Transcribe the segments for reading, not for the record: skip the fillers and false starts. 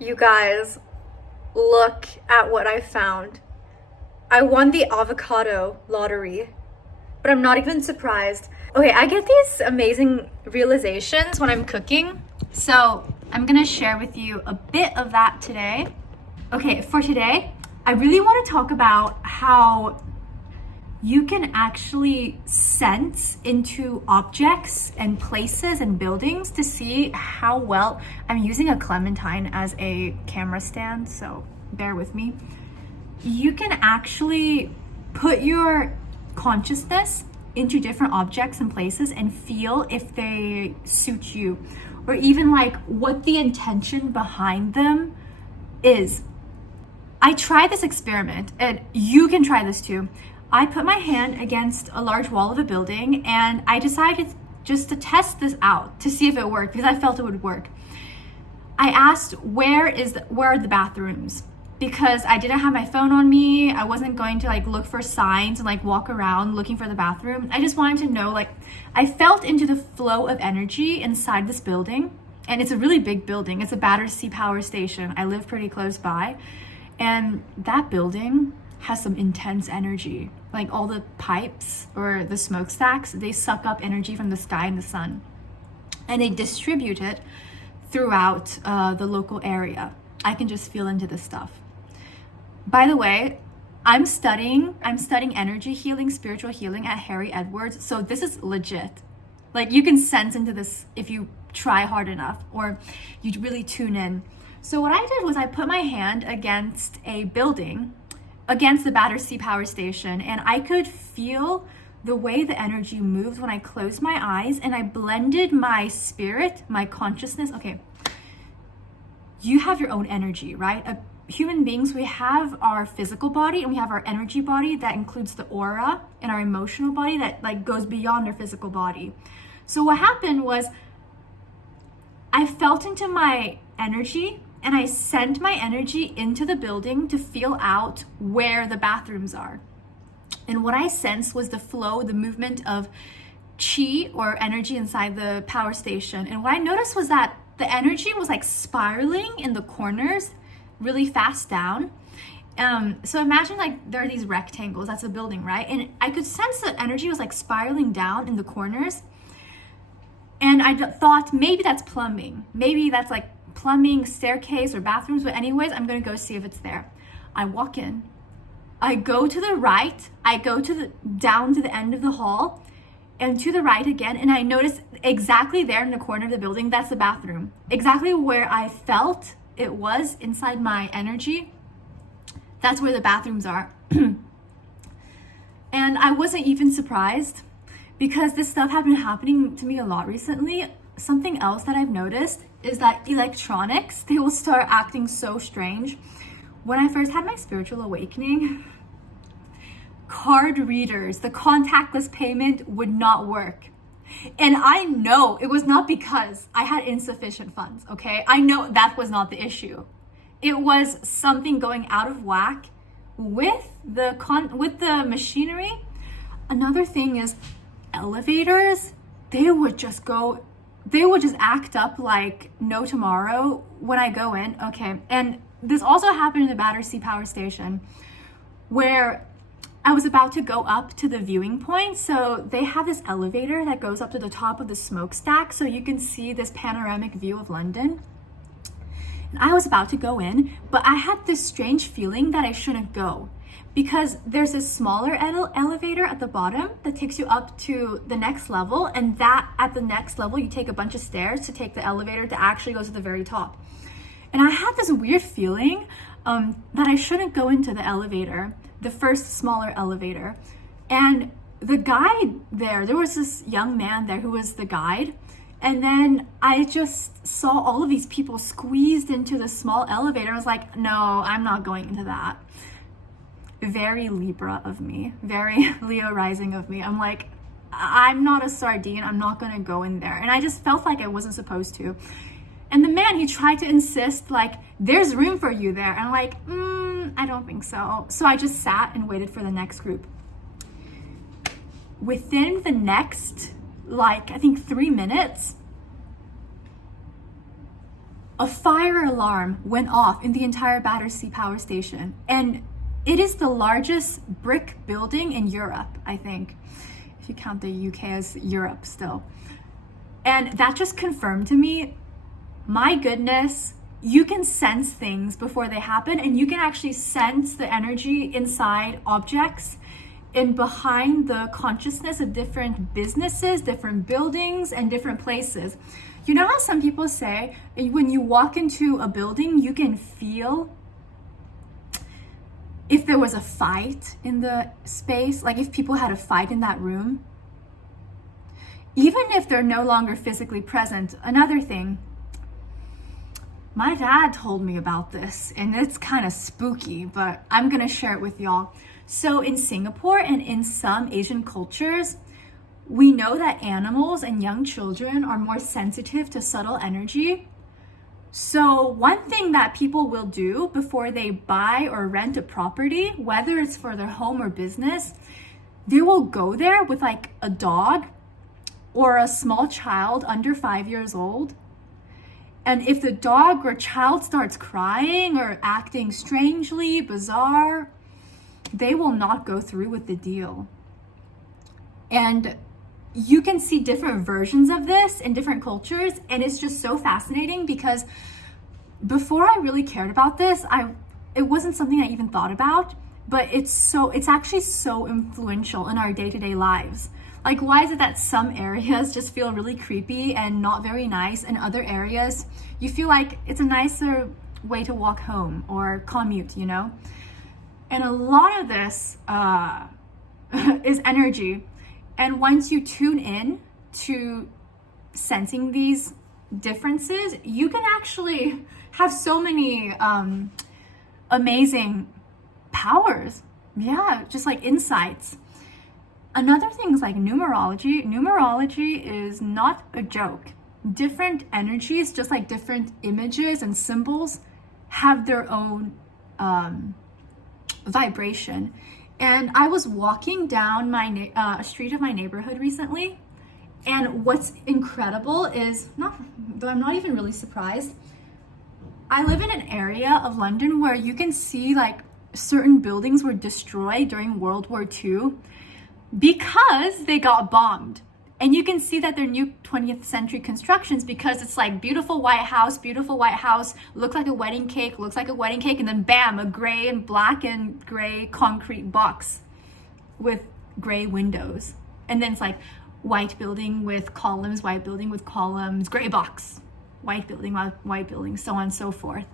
You guys, look at what I found. I won the avocado lottery, but I'm not even surprised. Okay, I get these amazing realizations when I'm cooking, so I'm gonna share with you a bit of that today. Okay, for today, I really want to talk about how you can actually sense into objects and places and buildings to see how well. I'm using a clementine as a camera stand, so bear with me. You can actually put your consciousness into different objects and places and feel if they suit you, or even like what the intention behind them is. I tried this experiment, and you can try this too. I put my hand against a large wall of a building, and I decided just to test this out to see if it worked, because I felt it would work. I asked, where are the bathrooms? Because I didn't have my phone on me. I wasn't going to look for signs and walk around looking for the bathroom. I just wanted to know, I felt into the flow of energy inside this building. And it's a really big building. It's a Battersea Power Station. I live pretty close by. And that building has some intense energy. Like all the pipes or the smokestacks, they suck up energy from the sky and the sun. And they distribute it throughout the local area. I can just feel into this stuff. By the way, I'm studying energy healing, spiritual healing at Harry Edwards. So this is legit. You can sense into this if you try hard enough or you really tune in. So what I did was I put my hand against a building, against the Battersea Power Station, and I could feel the way the energy moved when I closed my eyes, and I blended my spirit, my consciousness. Okay, you have your own energy, right? Human beings, we have our physical body and we have our energy body that includes the aura, and our emotional body that goes beyond our physical body. So what happened was I felt into my energy, and I sent my energy into the building to feel out where the bathrooms are. And what I sensed was the flow, the movement of chi or energy inside the power station. And what I noticed was that the energy was spiraling in the corners really fast down. So imagine there are these rectangles, that's a building, right? And I could sense the energy was spiraling down in the corners. And I thought maybe that's plumbing. Maybe that's plumbing, staircase, or bathrooms. But anyways, I'm gonna go see if it's there. I walk in, I go to the right, I go down to the end of the hall, and to the right again, and I notice exactly there in the corner of the building, that's the bathroom. Exactly where I felt it was inside my energy, that's where the bathrooms are. And I wasn't even surprised, because this stuff had been happening to me a lot recently. Something else that I've noticed is that electronics, they will start acting so strange. When I first had my spiritual awakening, card readers, the contactless payment would not work. And I know it was not because I had insufficient funds, okay? I know that was not the issue. It was something going out of whack with the machinery. Another thing is elevators, they would just act up like no tomorrow when I go in, okay? And this also happened in the Battersea Power Station, where I was about to go up to the viewing point. So they have this elevator that goes up to the top of the smokestack, so you can see this panoramic view of London. And I was about to go in, but I had this strange feeling that I shouldn't go, because there's this smaller elevator at the bottom that takes you up to the next level, and that at the next level you take a bunch of stairs to take the elevator to actually go to the very top. And I had this weird feeling that I shouldn't go into the elevator, the first smaller elevator. And the guide there was this young man there who was the guide. And then I just saw all of these people squeezed into the small elevator. I was like, no, I'm not going into that. Very Libra of me, very Leo rising of me. I'm like, I'm not a sardine. I'm not going to go in there. And I just felt like I wasn't supposed to. And the man, he tried to insist, there's room for you there. And I'm like, I don't think so. So I just sat and waited for the next group. Within the next, I think 3 minutes, a fire alarm went off in the entire Battersea Power Station. And it is the largest brick building in Europe, I think, if you count the UK as Europe still. And that just confirmed to me, my goodness, you can sense things before they happen, and you can actually sense the energy inside objects and behind the consciousness of different businesses, different buildings, and different places. You know how some people say when you walk into a building, you can feel if there was a fight in the space, like if people had a fight in that room, even if they're no longer physically present. Another thing, my dad told me about this, and it's kind of spooky, but I'm gonna share it with y'all. So in Singapore and in some Asian cultures, we know that animals and young children are more sensitive to subtle energy. So one thing that people will do before they buy or rent a property, whether it's for their home or business, they will go there with like a dog or a small child under 5 years old. And if the dog or child starts crying or acting strangely, bizarre, they will not go through with the deal. And you can see different versions of this in different cultures, and it's just so fascinating because before I really cared about this, it wasn't something I even thought about, but it's actually so influential in our day-to-day lives. Like, why is it that some areas just feel really creepy and not very nice, and other areas you feel like it's a nicer way to walk home or commute, you know? And a lot of this is energy. And once you tune in to sensing these differences, you can actually have so many amazing powers. Yeah, just like insights. Another thing is like numerology. Numerology is not a joke. Different energies, just like different images and symbols, have their own vibration. And I was walking down my street of my neighborhood recently, and what's incredible is, though I'm not even really surprised, I live in an area of London where you can see like certain buildings were destroyed during World War II because they got bombed. And you can see that they're new 20th century constructions because it's like beautiful white house, looks like a wedding cake, and then bam, a gray and black and gray concrete box with gray windows. And then it's like white building with columns, white building with columns, gray box, white building, so on and so forth.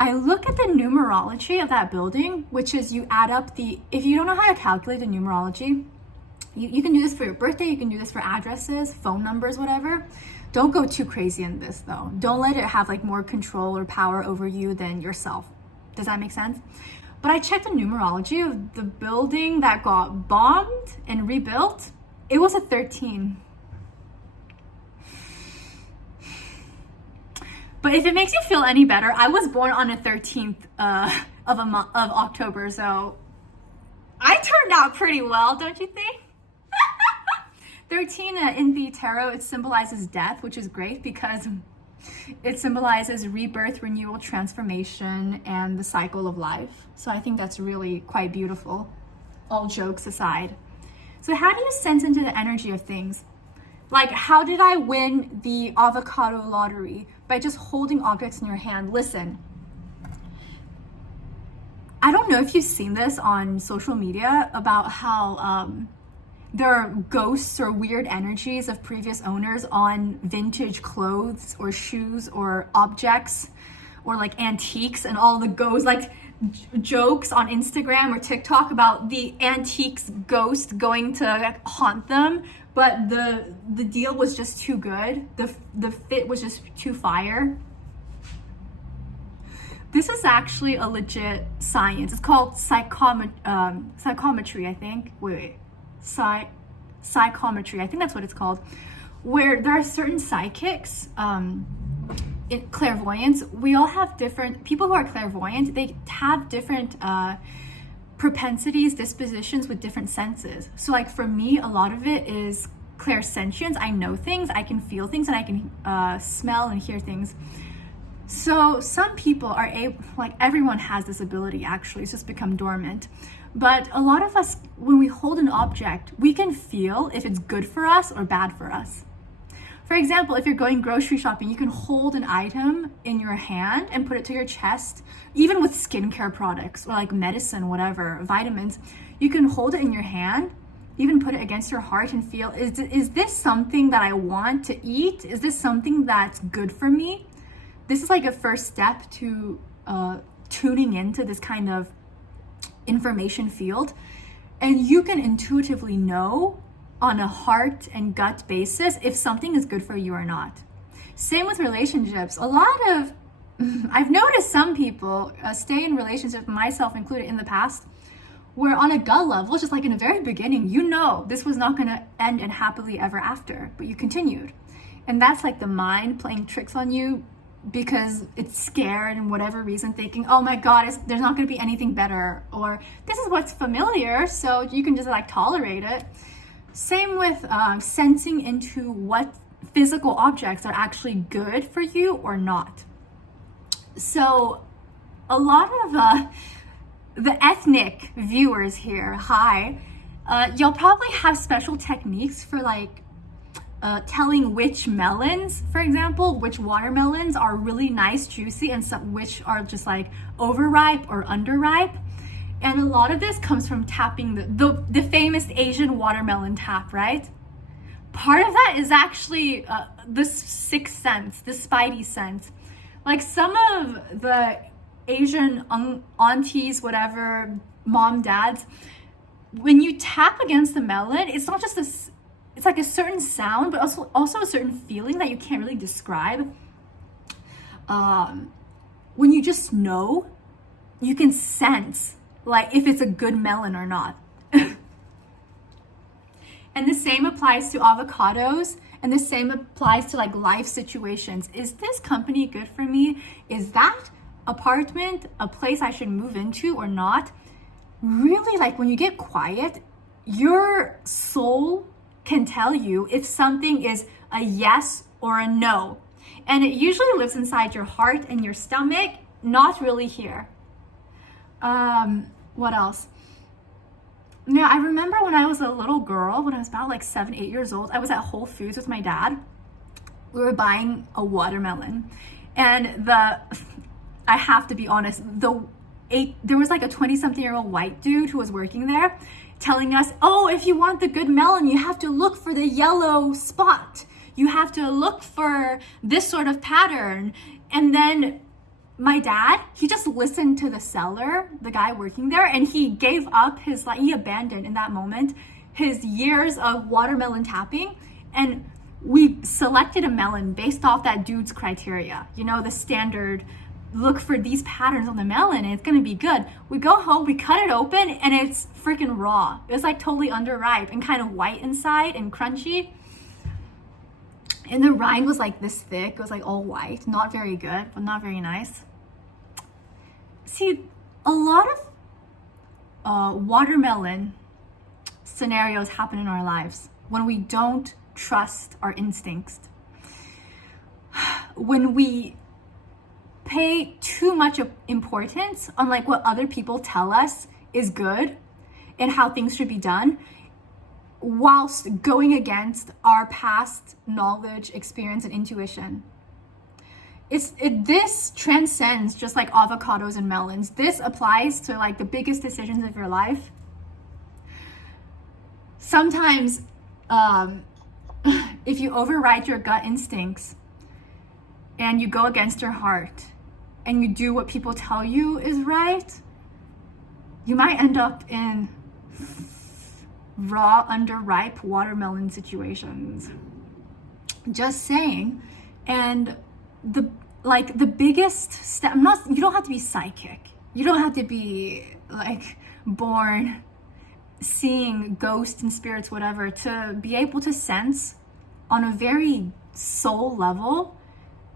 I look at the numerology of that building, which is you add up if you don't know how to calculate the numerology, you can do this for your birthday, you can do this for addresses, phone numbers, whatever. Don't go too crazy in this though. Don't let it have like more control or power over you than yourself. Does that make sense? But I checked the numerology of the building that got bombed and rebuilt. It was a 13. But if it makes you feel any better, I was born on the 13th of October, so I turned out pretty well, don't you think? 13 in the tarot, it symbolizes death, which is great because it symbolizes rebirth, renewal, transformation, and the cycle of life. So I think that's really quite beautiful, all jokes aside. So how do you sense into the energy of things? Like, how did I win the avocado lottery? By just holding objects in your hand. Listen, I don't know if you've seen this on social media about how there are ghosts or weird energies of previous owners on vintage clothes or shoes or objects or like antiques, and all the ghosts, like jokes on Instagram or TikTok about the antiques ghost going to haunt them, but the deal was just too good. The fit was just too fire. This is actually a legit science. It's called psychometry, I think. Psychometry, I think that's what it's called, where there are certain psychics, clairvoyance. We all have different, people who are clairvoyant, they have different propensities, dispositions with different senses. So like for me, a lot of it is clairsentience. I know things, I can feel things, and I can smell and hear things. So some people are able, like everyone has this ability actually, it's just become dormant. But a lot of us, when we hold an object, we can feel if it's good for us or bad for us. For example, if you're going grocery shopping, you can hold an item in your hand and put it to your chest. Even with skincare products or like medicine, whatever, vitamins, you can hold it in your hand, even put it against your heart and feel, is this something that I want to eat? Is this something that's good for me? This is like a first step to tuning into this kind of information field. And you can intuitively know on a heart and gut basis if something is good for you or not. Same with relationships. I've noticed some people stay in relationships, myself included in the past, where on a gut level, just like in the very beginning, you know this was not going to end in happily ever after, but you continued. And that's like the mind playing tricks on you because it's scared and whatever reason, thinking, oh my God, there's not going to be anything better, or this is what's familiar, so you can just like tolerate it. Same with sensing into what physical objects are actually good for you or not. So a lot of the ethnic viewers here, hi, you'll probably have special techniques for like telling which melons, for example, which watermelons are really nice, juicy, and some which are just like overripe or underripe. And a lot of this comes from tapping the famous Asian watermelon tap, right? Part of that is actually the sixth sense, the spidey sense. Like some of the Asian aunties, whatever, mom, dads, when you tap against the melon, it's not just this, it's like a certain sound, but also a certain feeling that you can't really describe. When you just know, you can sense like if it's a good melon or not. And the same applies to avocados, and the same applies to like life situations. Is this company good for me? Is that apartment a place I should move into or not? Really, like when you get quiet, your soul can tell you if something is a yes or a no. And it usually lives inside your heart and your stomach, not really here. What else? Yeah, I remember when I was a little girl, when I was about like 7, 8 years old, I was at Whole Foods with my dad. We were buying a watermelon. And I have to be honest, there was like a 20-something-year-old white dude who was working there telling us, oh, if you want the good melon, you have to look for the yellow spot. You have to look for this sort of pattern. And then my dad, he just listened to the seller, the guy working there, and he gave up he abandoned in that moment his years of watermelon tapping. And we selected a melon based off that dude's criteria, the standard, look for these patterns on the melon and it's gonna be good. We go home, we cut it open, and it's freaking raw. It was like totally underripe and kind of white inside and crunchy. And the rind was like this thick. It was like all white. Not very good, but not very nice. See, a lot of watermelon scenarios happen in our lives when we don't trust our instincts. When we pay too much importance on like what other people tell us is good and how things should be done, whilst going against our past knowledge, experience, and intuition. This transcends just like avocados and melons. This applies to like the biggest decisions of your life. Sometimes if you override your gut instincts and you go against your heart and you do what people tell you is right, you might end up in raw, underripe watermelon situations. Just saying. And the biggest step, you don't have to be psychic. You don't have to be like born seeing ghosts and spirits, whatever, to be able to sense on a very soul level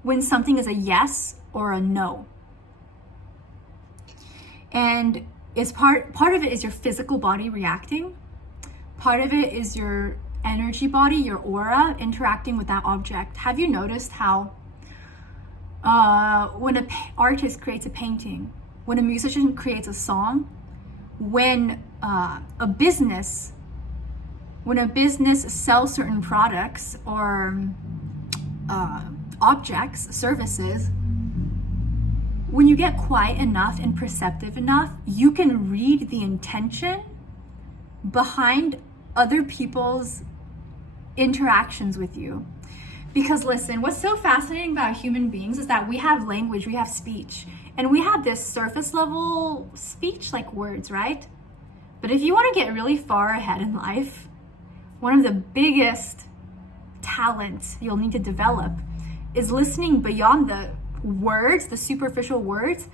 when something is a yes or a no. And it's part of it is your physical body reacting. Part of it is your energy body, your aura, interacting with that object. Have you noticed how when an artist creates a painting, when a musician creates a song, when a business sells certain products or objects, services, when you get quiet enough and perceptive enough, you can read the intention behind other people's interactions with you. Because listen, what's so fascinating about human beings is that we have language, we have speech, and we have this surface level speech like words, right? But if you want to get really far ahead in life, one of the biggest talents you'll need to develop is listening beyond the words, the superficial words,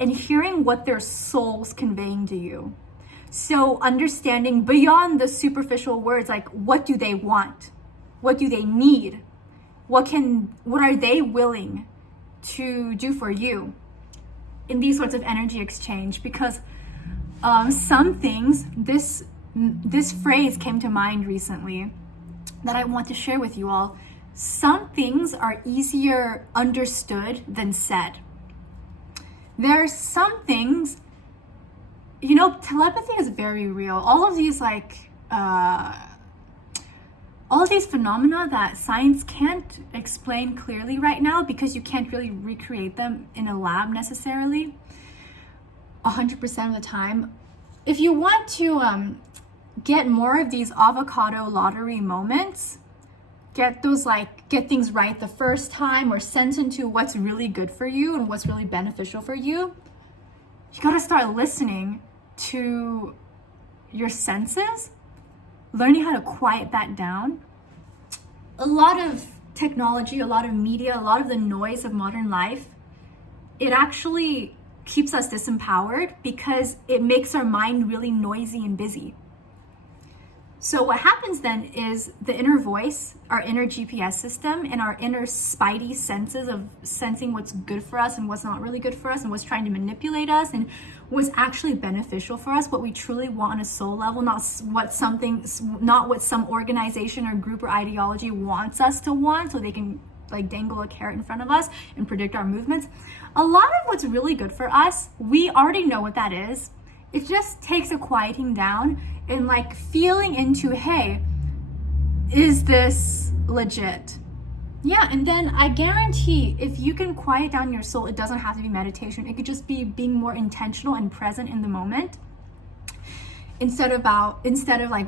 and hearing what their soul's conveying to you. So understanding beyond the superficial words, like what do they want? What do they need? What are they willing to do for you in these sorts of energy exchange? Because some things, this phrase came to mind recently that I want to share with you all. Some things are easier understood than said. There are some things, telepathy is very real. All of these all of these phenomena that science can't explain clearly right now because you can't really recreate them in a lab necessarily 100% of the time. If you want to get more of these avocado lottery moments, get things right the first time, or sense into what's really good for you and what's really beneficial for you, you gotta start listening to your senses, learning how to quiet that down. A lot of technology, a lot of media, a lot of the noise of modern life, it actually keeps us disempowered because it makes our mind really noisy and busy. So what happens then is the inner voice, our inner GPS system, and our inner spidey senses of sensing what's good for us and what's not really good for us and what's trying to manipulate us and what's actually beneficial for us, what we truly want on a soul level, not what some organization or group or ideology wants us to want so they can dangle a carrot in front of us and predict our movements. A lot of what's really good for us, we already know what that is. It just takes a quieting down and feeling into, hey, is this legit? Yeah, and then I guarantee if you can quiet down your soul, it doesn't have to be meditation. It could just be being more intentional and present in the moment. Instead of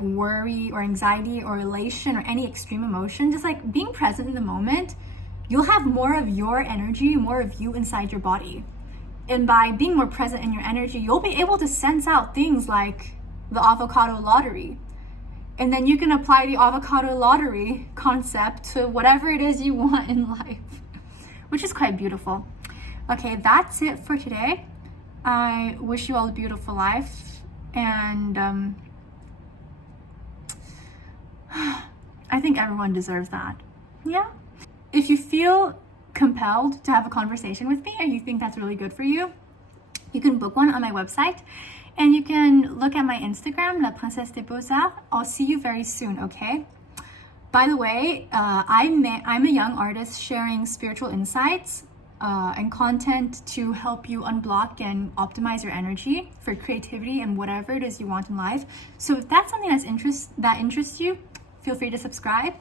worry or anxiety or elation or any extreme emotion, just being present in the moment, you'll have more of your energy, more of you inside your body. And by being more present in your energy, you'll be able to sense out things like the avocado lottery. And then you can apply the avocado lottery concept to whatever it is you want in life, which is quite beautiful. Okay, that's it for today. I wish you all a beautiful life. And I think everyone deserves that. Yeah. If you feel compelled to have a conversation with me or you think that's really good for you, you can book one on my website and you can look at my Instagram, La Princesse des Beaux-Arts. I'll see you very soon, okay? By the way, I'm a young artist sharing spiritual insights and content to help you unblock and optimize your energy for creativity and whatever it is you want in life. So if that's something that interests you, feel free to subscribe.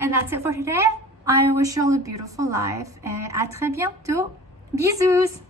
And that's it for today. I wish you all a beautiful life, et à très bientôt. Bisous!